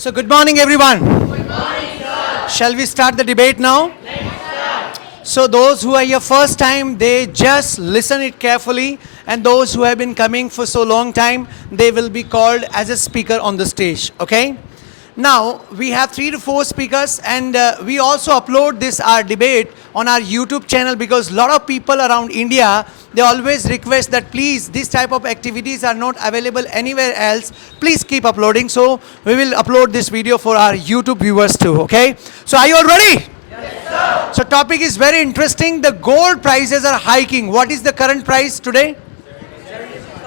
So good morning, everyone. Good morning, sir. Shall we start the debate now? So those who are here first time, they just listen it carefully, and those who have been coming for so long time, they will be called as a speaker on the stage, okay? Now, we have 3 to 4 speakers, and we also upload this our debate on our YouTube channel because a lot of people around India, they always request that please, this type of activities are not available anywhere else. Please keep uploading. So we will upload this video for our YouTube viewers too, okay? So are you all ready? So topic is very interesting. The gold prices are hiking. What is the current price today?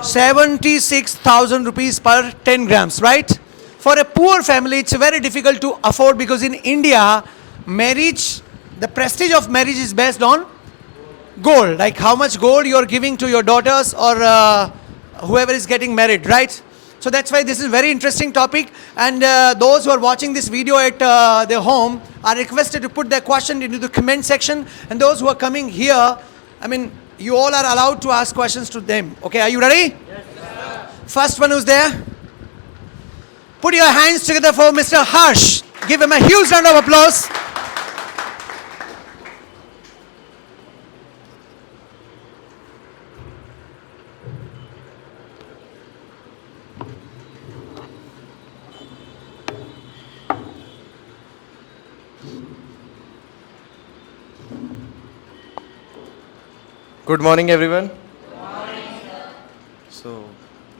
76,000 rupees per 10 grams, right? For a poor family, it's very difficult to afford because in India, marriage, the prestige of marriage is based on gold. Like how much gold you're giving to your daughters or whoever is getting married, right? So that's why this is a very interesting topic, and those who are watching this video at their home are requested to put their question into the comment section, and those who are coming here, I mean, you all are allowed to ask questions to them. Okay, are you ready? Yes, sir. First one who's there? Put your hands together for Mr. Harsh. Give him a huge round of applause. Good morning, everyone. Good morning, sir. So,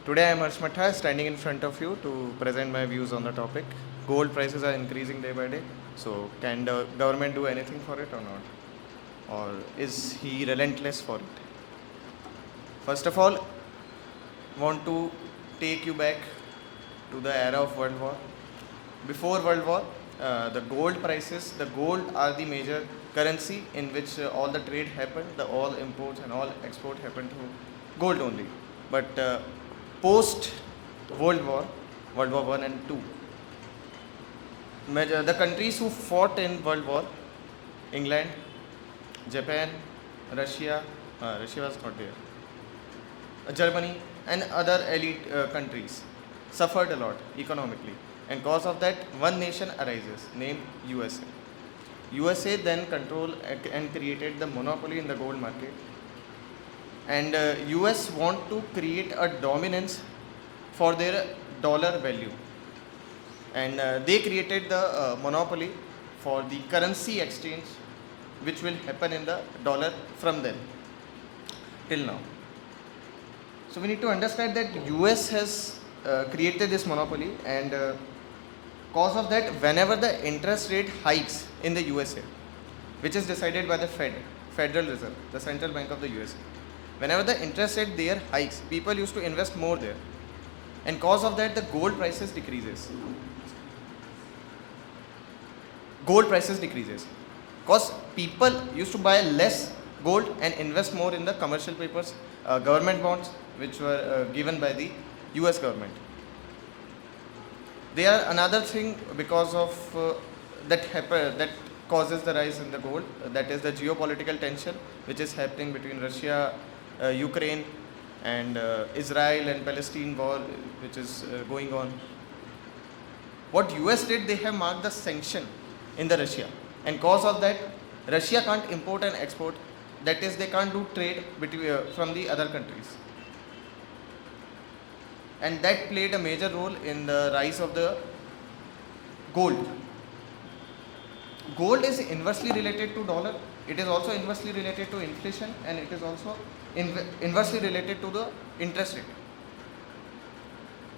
today I am Harsh Matha, standing in front of you to present my views on the topic. Gold prices are increasing day by day. So, can the government do anything for it or not? Or is he relentless for it? First of all, want to take you back to the era of World War. Before World War, the gold prices, the gold are the major currency in which all the trade happened, all imports and all export happened through gold only. But post World War, World War 1 and 2, the countries who fought in World War, England, Japan, Russia, Russia was not there, Germany and other elite countries suffered a lot economically. And cause of that, one nation arises named USA. USA then controlled and created the monopoly in the gold market. And US want to create a dominance for their dollar value. And they created the monopoly for the currency exchange which will happen in the dollar from then till now. So we need to understand that US has created this monopoly, and cause of that, whenever the interest rate hikes in the USA, which is decided by the Federal Reserve, the central bank of the USA, whenever the interest rate there hikes, people used to invest more there, and cause of that, the gold prices decreases. Gold prices decreases because people used to buy less gold and invest more in the commercial papers, government bonds, which were given by the US government. There are another thing because of that causes the rise in the gold, that is the geopolitical tension which is happening between Russia, Ukraine and Israel and Palestine war which is going on. What US did, they have marked the sanction in the Russia, and cause of that, Russia can't import and export, that is they can't do trade between, from the other countries. And that played a major role in the rise of the gold. Gold is inversely related to dollar. It is also inversely related to inflation, and it is also inversely related to the interest rate.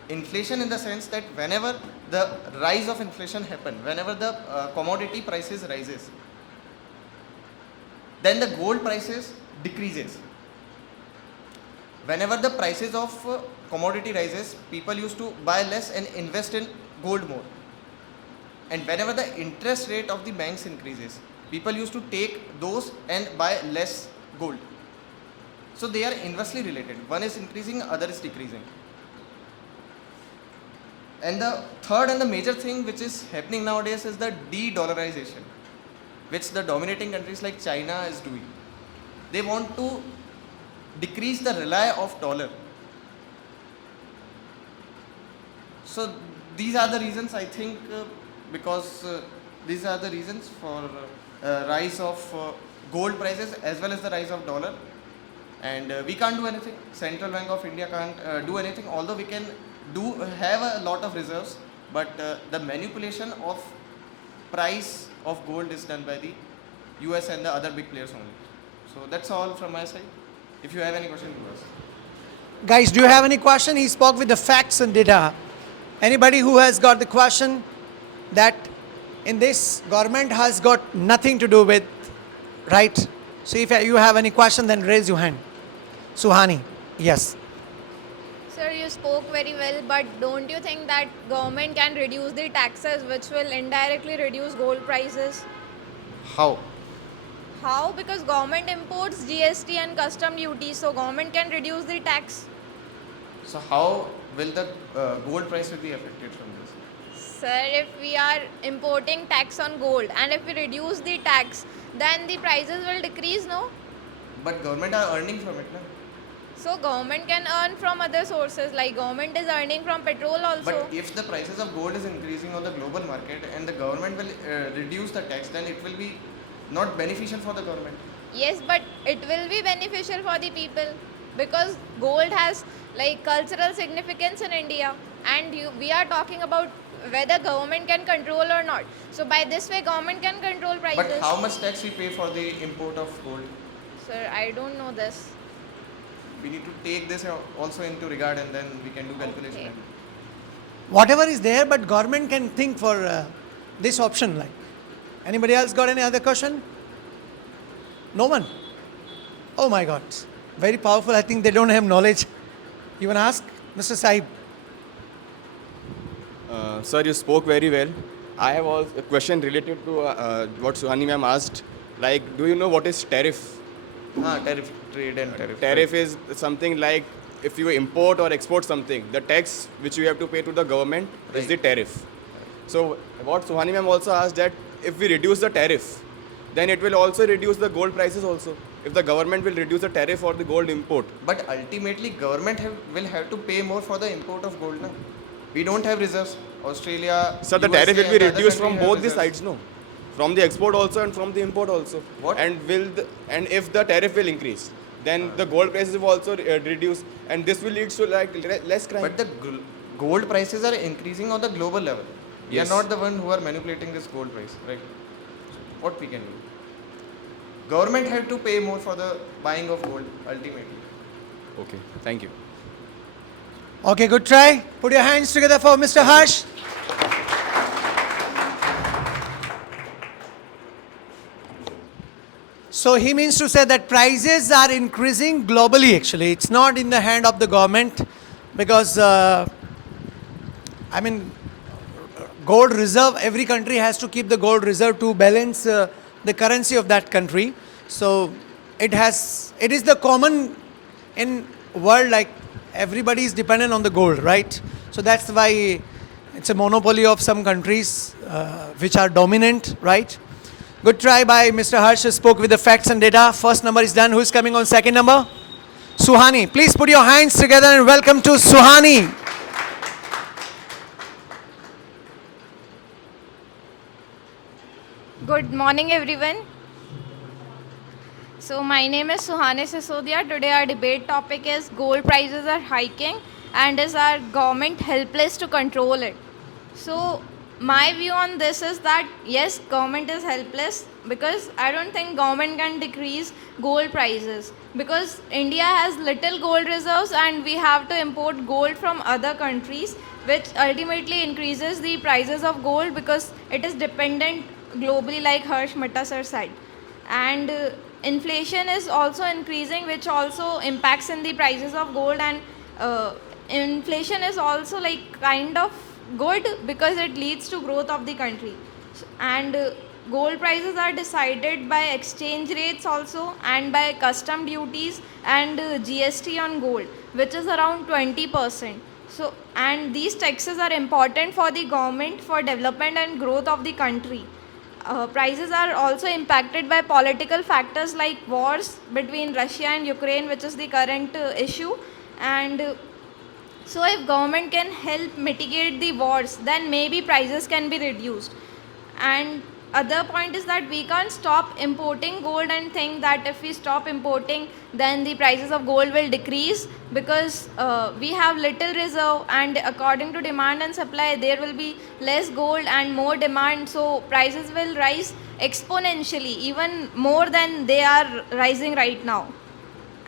Inflation in the sense that whenever the rise of inflation happens, whenever the commodity prices rises, then the gold prices decreases. Whenever the prices of commodity rises, people used to buy less and invest in gold more. And whenever the interest rate of the banks increases, people used to take those and buy less gold. So they are inversely related. One is increasing, other is decreasing. And the third and the major thing which is happening nowadays is the de-dollarization, which the dominating countries like China is doing. They want to decrease the rely of dollar. So these are the reasons I think because these are the reasons for rise of gold prices as well as the rise of dollar. And we can't do anything. Central Bank of India can't do anything, although we can do have a lot of reserves, but the manipulation of price of gold is done by the US and the other big players only. So that's all from my side. If you have any question, you ask. Guys, do you have any question? He spoke with the facts and data. Anybody who has got the question that in this government has got nothing to do with, right? So if you have any question, then raise your hand. Suhani, yes. Sir, you spoke very well, but don't you think that government can reduce the taxes which will indirectly reduce gold prices? How? How? Because government imports GST and custom duty, so government can reduce the tax. So how will the gold price will be affected from this? Sir, if we are importing tax on gold and if we reduce the tax, then the prices will decrease, no? But government are earning from it, na? So government can earn from other sources, like government is earning from petrol also. But if the prices of gold is increasing on the global market and the government will reduce the tax, then it will be not beneficial for the government. Yes, but it will be beneficial for the people because gold has like cultural significance in India, and we are talking about whether government can control or not. So by this way, government can control prices. But how much tax we pay for the import of gold? Sir, I don't know this. We need to take this also into regard, and then we can do calculation. Okay. Whatever is there, but government can think for this option. Like, anybody else got any other question? No one? Oh my God. Very powerful. I think they don't have knowledge. You want to ask? Mr. Saib. Sir, you spoke very well. I have also a question related to what Suhani ma'am asked. Like, do you know what is tariff? Tariff, trade and tariff. Tariff is something like if you import or export something, the tax which you have to pay to the government is the tariff. So what Suhani ma'am also asked that if we reduce the tariff, then it will also reduce the gold prices also. If the government will reduce the tariff for the gold import. But ultimately, government will have to pay more for the import of gold. Na? We don't have reserves. Australia. So the USA tariff will be and other reduced from countries have both the reserves. sides, no? From the export also and from the import also. What? And if the tariff will increase, then the gold prices will also reduce, and this will lead to like less crime. But the gold prices are increasing on the global level. We Yes. are not the one who are manipulating this gold price, right? What we can do? Government have to pay more for the buying of gold ultimately. Okay, thank you. Okay, good try. Put your hands together for Mr. Harsh. So he means to say that prices are increasing globally actually. It's not in the hand of the government because, gold reserve, every country has to keep the gold reserve to balance the currency of that country. So it is the common in world, like everybody is dependent on the gold, right? So that's why it's a monopoly of some countries which are dominant, right? Good try by Mr. Harsh, who spoke with the facts and data. First number is done. Who is coming on second number? Suhani. Please put your hands together and welcome to Suhani. Good morning, everyone. So my name is Suhani Sisodia. Today our debate topic is gold prices are hiking and is our government helpless to control it. So my view on this is that yes, government is helpless because I don't think government can decrease gold prices because India has little gold reserves and we have to import gold from other countries, which ultimately increases the prices of gold because it is dependent globally, like Harsh Mehta sir said. And inflation is also increasing, which also impacts in the prices of gold, and inflation is also like kind of good because it leads to growth of the country. And gold prices are decided by exchange rates also and by custom duties and GST on gold, which is around 20%. So, and these taxes are important for the government for development and growth of the country. Prices are also impacted by political factors like wars between Russia and Ukraine, which is the current issue, and So if government can help mitigate the wars, then maybe prices can be reduced. And other point is that we can't stop importing gold and think that if we stop importing, then the prices of gold will decrease, because we have little reserve, and according to demand and supply, there will be less gold and more demand. So prices will rise exponentially, even more than they are rising right now.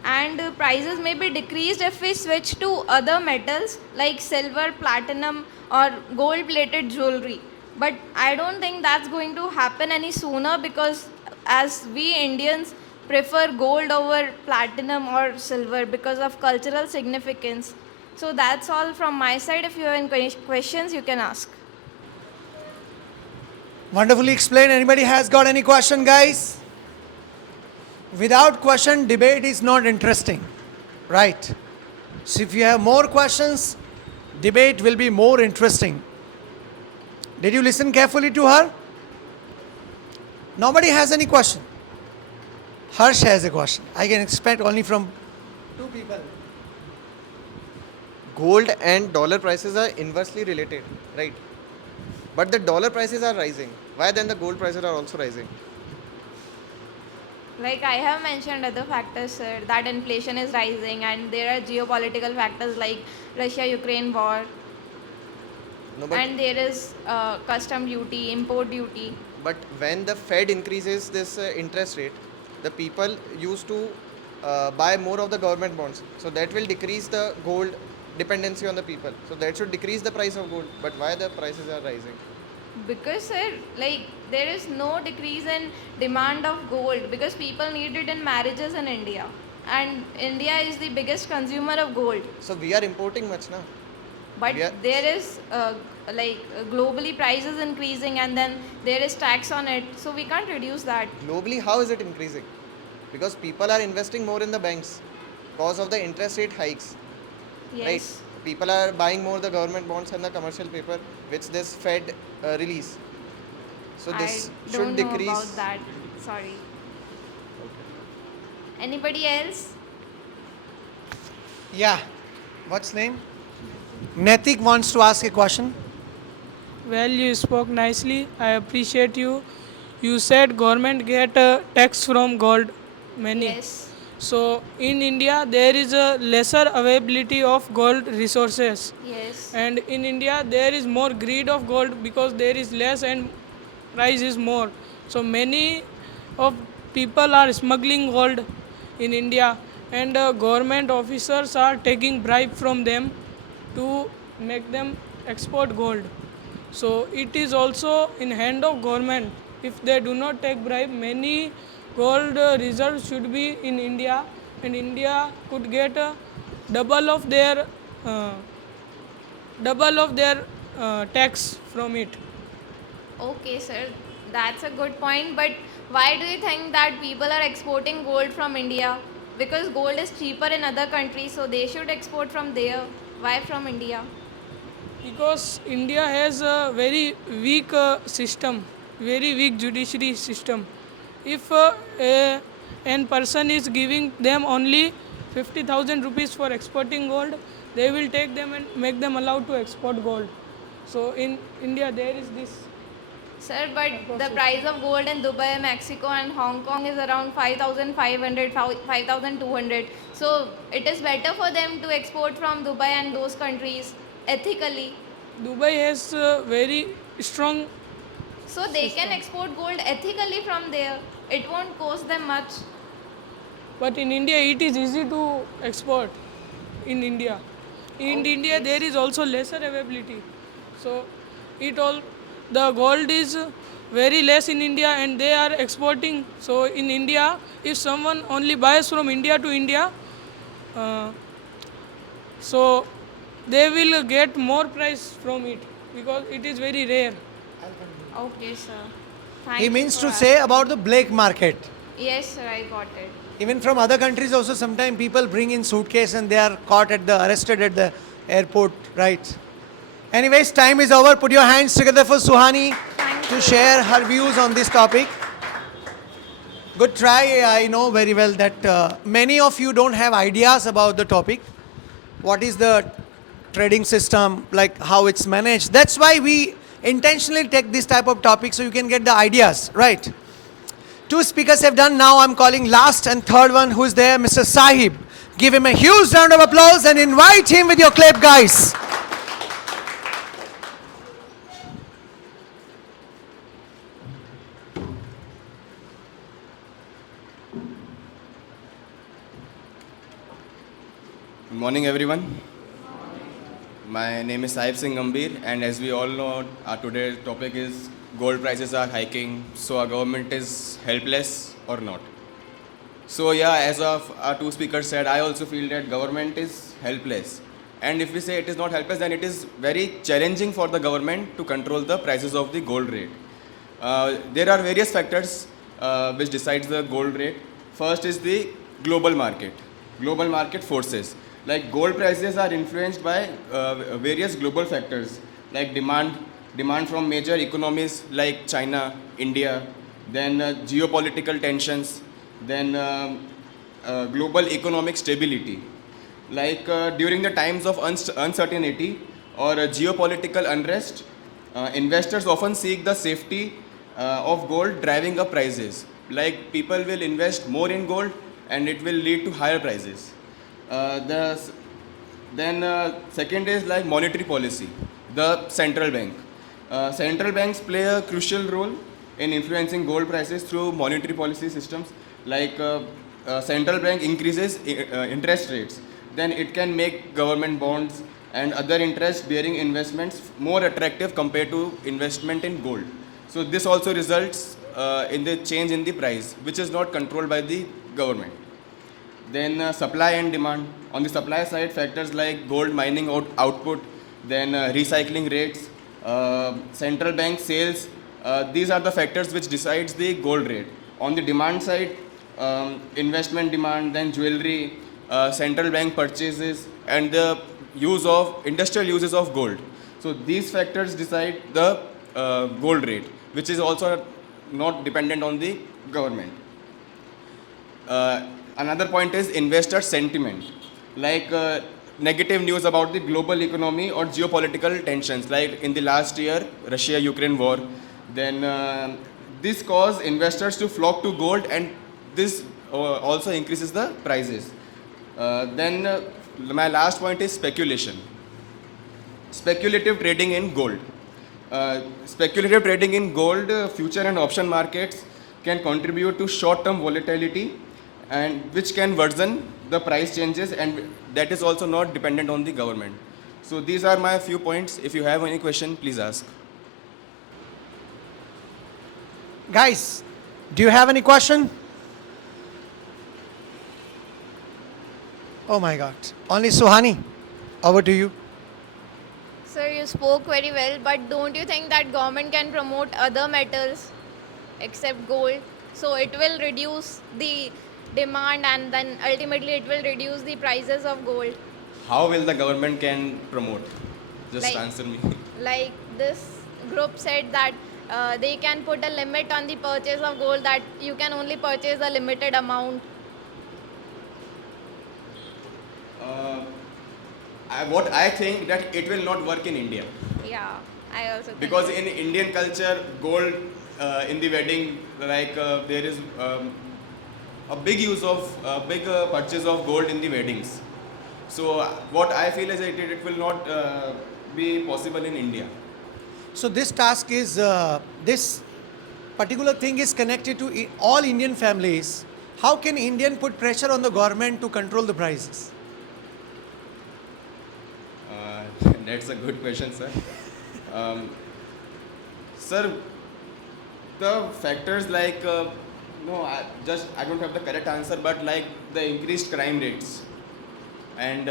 And prices may be decreased if we switch to other metals like silver, platinum, or gold plated jewelry. But I don't think that's going to happen any sooner, because as we Indians prefer gold over platinum or silver because of cultural significance. So that's all from my side. If you have any questions, you can ask. Wonderfully explained. Anybody has got any question, guys? Without question, debate is not interesting, right? So if you have more questions, debate will be more interesting. Did you listen carefully to her? Nobody has any question. Harsh has a question. I can expect only from two people. Gold and dollar prices are inversely related, right? But the dollar prices are rising. Why then the gold prices are also rising? Like I have mentioned other factors, sir, that inflation is rising, and there are geopolitical factors like Russia-Ukraine war, No, but and there is custom duty, import duty. But when the Fed increases this interest rate, the people used to buy more of the government bonds. So that will decrease the gold dependency on the people. So that should decrease the price of gold. But why the prices are rising? Because, sir, like there is no decrease in demand of gold, because people need it in marriages in India, and India is the biggest consumer of gold. So we are importing much now. But Yeah. there is globally prices increasing, and then there is tax on it, so we can't reduce that. Globally, how is it increasing? Because people are investing more in the banks because of the interest rate hikes. Yes. Right? People are buying more the government bonds and the commercial paper which this Fed release. So this I should don't know decrease. about that. Sorry. Anybody else? Yeah. What's name? Netik wants to ask a question. Well, you spoke nicely. I appreciate you. You said government get a tax from gold, many. Yes. So in India there is a lesser availability of gold resources, Yes. and in India there is more greed of gold because there is less and price is more. So many of people are smuggling gold in India, and government officers are taking bribe from them to make them export gold. So it is also in hand of government. If they do not take bribe, many gold reserves should be in India, and India could get double of their uh, double of their tax from it. Okay, sir. That's a good point. But why do you think that people are exporting gold from India? Because gold is cheaper in other countries, so they should export from there. Why from India? Because India has a very weak system, very weak judiciary system. If an person is giving them only 50,000 rupees for exporting gold, they will take them and make them allowed to export gold. So in India there is this. Sir, but the price of gold in Dubai, Mexico, and Hong Kong is around 5,500, 5,200. So it is better for them to export from Dubai and those countries ethically. Dubai has very strong, So they can export gold ethically from there. It won't cost them much. but in India it is easy to export in India. In India there is also lesser availability. So it all the gold is very less in India and they are exporting. So in India, if someone only buys from India to India, uh, so they will get more price from it because it is very rare. Okay, sir. Thank He you means for to asking. say about the black market. Yes, sir, I got it. Even from other countries also, sometimes people bring in suitcase and they are caught arrested at the airport, right? Anyways, time is over. Put your hands together for Suhani Thank to you. share her views on this topic. Good try. I know very well that many of you don't have ideas about the topic. What is the trading system, like how it's managed. That's why we intentionally take this type of topic so you can get the ideas, right? Two speakers have done. Now I'm calling last and third one. Who's there? Mr. Sahib. Give him a huge round of applause and invite him with your clap, guys. Good morning, everyone. My name is Sahib Singh Gambhir, and as we all know, our today's topic is gold prices are hiking, so our government is helpless or not. So yeah, as of our two speakers said, I also feel that government is helpless. And if we say it is not helpless, then it is very challenging for the government to control the prices of the gold rate. There are various factors which decides the gold rate. First is the global market forces. Like gold prices are influenced by various global factors like demand from major economies like China, India, then geopolitical tensions, then global economic stability. Like during the times of uncertainty or geopolitical unrest, investors often seek the safety of gold driving up prices. Like people will invest more in gold and it will lead to higher prices. Then second is like monetary policy, the central bank. Central banks play a crucial role in influencing gold prices through monetary policy systems. Like central bank increases interest rates, then it can make government bonds and other interest-bearing investments more attractive compared to investment in gold. So this also results in the change in the price, which is not controlled by the government. Then supply and demand. On the supply side, factors like gold mining output, then recycling rates, central bank sales, these are the factors which decides the gold rate. On the demand side, investment demand, then jewelry, central bank purchases, and the industrial uses of gold. So these factors decide the gold rate, which is also not dependent on the government. Another point is investor sentiment, like negative news about the global economy or geopolitical tensions, like in the last year, Russia-Ukraine war. Then this caused investors to flock to gold, and this also increases the prices. Then my last point is speculation. Speculative trading in gold. Speculative trading in gold, future and option markets can contribute to short-term volatility, and which can worsen the price changes, and that is also not dependent on the government. So these are my few points. If you have any question, please ask. Guys, do you have any question? Oh my God. Only Suhani. Over to you. Sir, you spoke very well, but don't you think that government can promote other metals except gold? So it will reduce the demand and then ultimately it will reduce the prices of gold. How will the government can promote? Just Like- answer me. Like this group said that they can put a limit on the purchase of gold, that you can only purchase a limited amount. What I think that it will not work in India. Yeah, I also think. Because in Indian culture, gold in the wedding, like there is a big use of big purchase of gold in the weddings. So what I feel is that it will not be possible in India. So this task is, this particular thing is connected to all Indian families. How can Indian put pressure on the government to control the prices? That's a good question, sir. Sir, the factors like no, I don't have the correct answer, but like the increased crime rates, and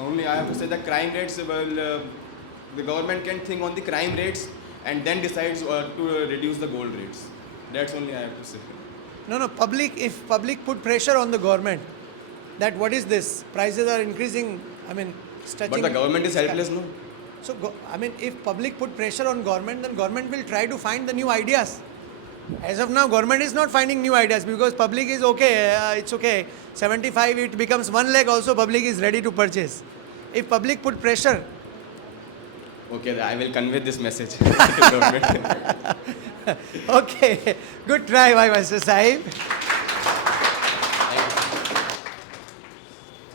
only I have to say the crime rates. Well, the government can think on the crime rates and then decides to reduce the gold rates. That's only I have to say. No, if public put pressure on the government, that what is this? Prices are increasing, I mean, stretching. But the government is helpless, no? So, if public put pressure on government, then government will try to find the new ideas. As of now, government is not finding new ideas because public is okay, it's okay. 75, it becomes 1 lakh also, public is ready to purchase. If public put pressure, Okay, I will convey this message to the government. okay, good try by Mr. Sahib.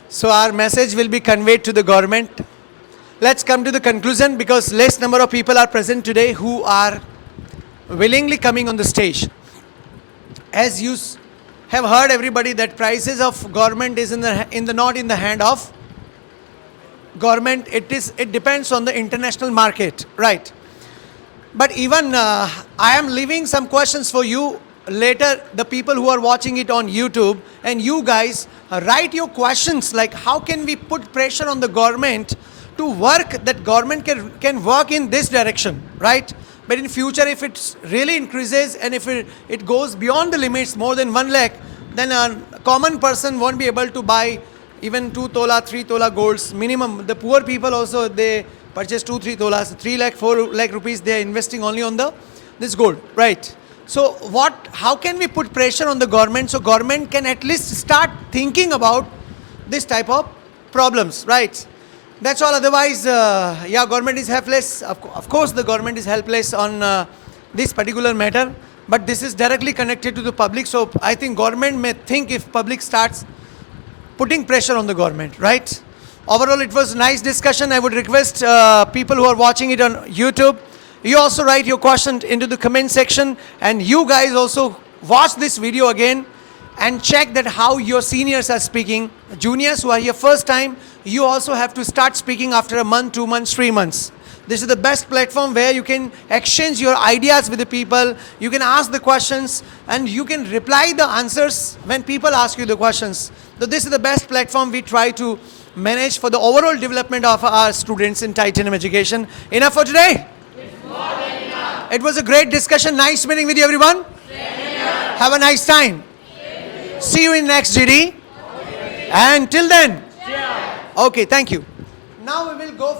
So our message will be conveyed to the government. Let's come to the conclusion because less number of people are present today who are willingly coming on the stage. As you have heard everybody that prices of government is not in the hand of government. It depends on the international market, right? But even I am leaving some questions for you later. The people who are watching it on YouTube and you guys write your questions like how can we put pressure on the government to work that government can work in this direction, right? But in future, if it really increases and if it goes beyond the limits more than 1 lakh, then a common person won't be able to buy even 2 tola, 3 tola golds minimum. The poor people also, they purchase 2, 3 tolas, 3 lakh, 4 lakh rupees, they are investing only on this gold, right? So how can we put pressure on the government so government can at least start thinking about this type of problems, right? That's all. Otherwise, yeah, government is helpless. Of course, the government is helpless on this particular matter. But this is directly connected to the public. So I think government may think if public starts putting pressure on the government, right? Overall, it was a nice discussion. I would request people who are watching it on YouTube, you also write your question into the comment section. And you guys also watch this video again and check that how your seniors are speaking. Juniors who are here first time, you also have to start speaking after a month, 2 months, 3 months. This is the best platform where you can exchange your ideas with the people. You can ask the questions and you can reply the answers when people ask you the questions. So this is the best platform we try to manage for the overall development of our students in titanium education. Enough for today? It was a great discussion. Nice meeting with you, everyone. Have a nice time. See you in next GD. And till then. Okay, thank you. Now we will go for